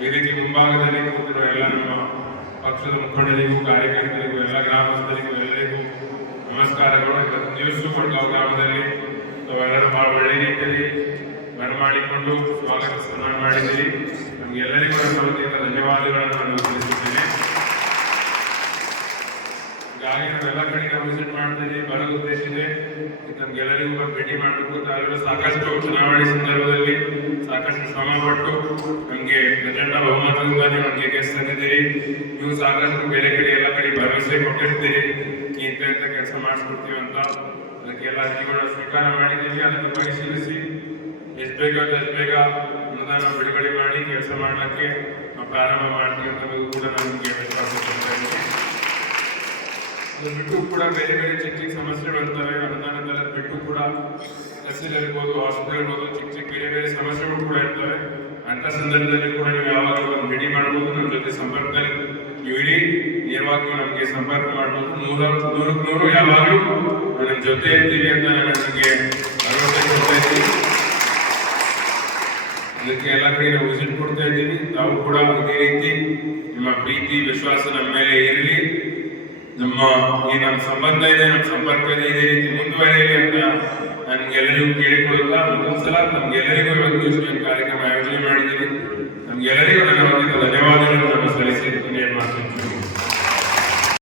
ವೇದಿಕೆ ಮುಂಭಾಗದಲ್ಲಿ ಕೂತಿರುವ ಎಲ್ಲ ನಮ್ಮ ಪಕ್ಷದ ಮುಖಂಡರಿಗೂ, ಕಾರ್ಯಕರ್ತರಿಗೂ, ಎಲ್ಲ ಗ್ರಾಮಸ್ಥರಿಗೂ ಎಲ್ಲರಿಗೂ ನಮಸ್ಕಾರಗಳು. ದಿವಸೂ ಕೊಡ್ತಾವ ಗ್ರಾಮದಲ್ಲಿ. ತಾವೆಲ್ಲರೂ ಬಹಳ ಒಳ್ಳೆ ರೀತಿಯಲ್ಲಿ ಬರಮಾಡಿಕೊಂಡು ಸ್ವಾಗತ ಸನ್ಮಾನ ಮಾಡಿದ್ದೀರಿ. ನಮಗೆಲ್ಲರಿಗೂ ಧನ್ಯವಾದಗಳನ್ನು ಧನ್ಯವಾದಗಳನ್ನು ಈಗಾಗಲೇ ಎಲ್ಲ ಕಡೆ ನಾವು ವಿಸಿಟ್ ಮಾಡ್ತೀವಿ ಬರೋ ಉದ್ದೇಶ ಇದೆ. ನಮ್ಗೆಲ್ಲರಿಗೂ ಭೇಟಿ ಮಾಡಬೇಕು ಅಂತ ಸಾಕಷ್ಟು ಚುನಾವಣೆ ಸಂದರ್ಭದಲ್ಲಿ ಸಾಕಷ್ಟು ಶ್ರಮ ಪಟ್ಟು ನಮಗೆ ಪ್ರಚಂಡ ಬಹುಮತದಿಂದ ನೀವು ನಮಗೆ ತಂದಿದ್ದೀರಿ. ನೀವು ಸಾಕಷ್ಟು ಬೇರೆ ಕಡೆ ಎಲ್ಲ ಕಡೆ ಭರವಸೆ ಕೊಟ್ಟಿರ್ತೀರಿ. ಇಂಥ ಇಂಥ ಕೆಲಸ ಮಾಡಿಸ್ಕೊಡ್ತೀವಿ ಅಂತ ಅದಕ್ಕೆಲ್ಲ ಜೀವನ ಸ್ವೀಕಾರ ಮಾಡಿದ್ದೀವಿ. ಅದನ್ನು ಪರಿಶೀಲಿಸಿ ಎಷ್ಟು ಬೇಗ ಎಷ್ಟು ಬೇಗ ಅನುದಾನ ಬಿಡುಗಡೆ ಮಾಡಿ ಕೆಲಸ ಮಾಡಲಿಕ್ಕೆ ನಾವು ಪ್ರಾರಂಭ ಮಾಡ್ತೀವಿ ಅಂತ ಕೂಡ ನಮಗೆ ವಿಶ್ವಾಸ ಕೊಡ್ತಾ ಇದ್ದೀನಿ ಅದು ಬಿಟ್ಟು ಕೂಡ ಬೇರೆ ಬೇರೆ ಚಿಕ್ಕ ಚಿಕ್ಕ ಸಮಸ್ಯೆಗಳು ಇರ್ತವೆ ಅನುದಾನ ತರದ ಬಿಟ್ಟು ಕೂಡ ತಹಸೀಲ್ ಇರ್ಬೋದು ಹಾಸ್ಪಿಟಲ್ ಇರ್ಬೋದು ಚಿಕ್ಕ ಚಿಕ್ಕ ಬೇರೆ ಬೇರೆ ಸಮಸ್ಯೆಗಳು ಕೂಡ ಇರ್ತವೆ ಅಂತ ಸಂದರ್ಭದಲ್ಲಿ ಕೂಡ ನೀವು ಯಾವಾಗಲೂ ಒಂದು ಭೇಟಿ ಮಾಡ್ಬೋದು, ನಮ್ಮ ಜೊತೆ ಸಂಪರ್ಕದಲ್ಲಿ ನೀವು ಇಡೀ ನೇರವಾಗಿ ನಮಗೆ ಸಂಪರ್ಕ ಮಾಡ್ಬೋದು. ನೂರ, ನೂರಕ್ಕೆ ನೂರು ಯಾವಾಗಲೂ ನನ್ನ ಜೊತೆ ಇರ್ತೀವಿ ಅಂತ ನಾನು ನಿಮಗೆ ಭರವಸೆ ಕೊಡ್ತಾ ಇದ್ದೀನಿ. ಅದಕ್ಕೆ ಎಲ್ಲ ಕಡೆ ನಾವು ವಿಸಿಟ್ ಕೊಡ್ತಾ ಇದ್ದೀವಿ. ತಾವು ಕೂಡ ಇದೇ ರೀತಿ ನಿಮ್ಮ ಪ್ರೀತಿ, ವಿಶ್ವಾಸ ನಮ್ಮ ಮೇಲೆ ಇರಲಿ. ನಮ್ಮ ಈ ನಮ್ಮ ಸಂಬಂಧ ಇದೆ, ನಮ್ಮ ಸಂಪರ್ಕ ಇದೆ ಇದೇ ರೀತಿ ಮುಂದುವರಿಯಲಿ ಅಂತ ನಮ್ಗೆಲ್ಲರಿಗೂ ಕೇಳಿಕೊಳ್ಳುತ್ತಾ ಮತ್ತೊಂದ್ಸಲ ನಮ್ಗೆಲ್ಲರಿಗೂ ಇವತ್ತು ಕಾರ್ಯಕ್ರಮ ಆಯೋಜನೆ ಮಾಡಿದ್ದೀನಿ ನಮ್ಗೆಲ್ಲರಿಗೂ ನನ್ನ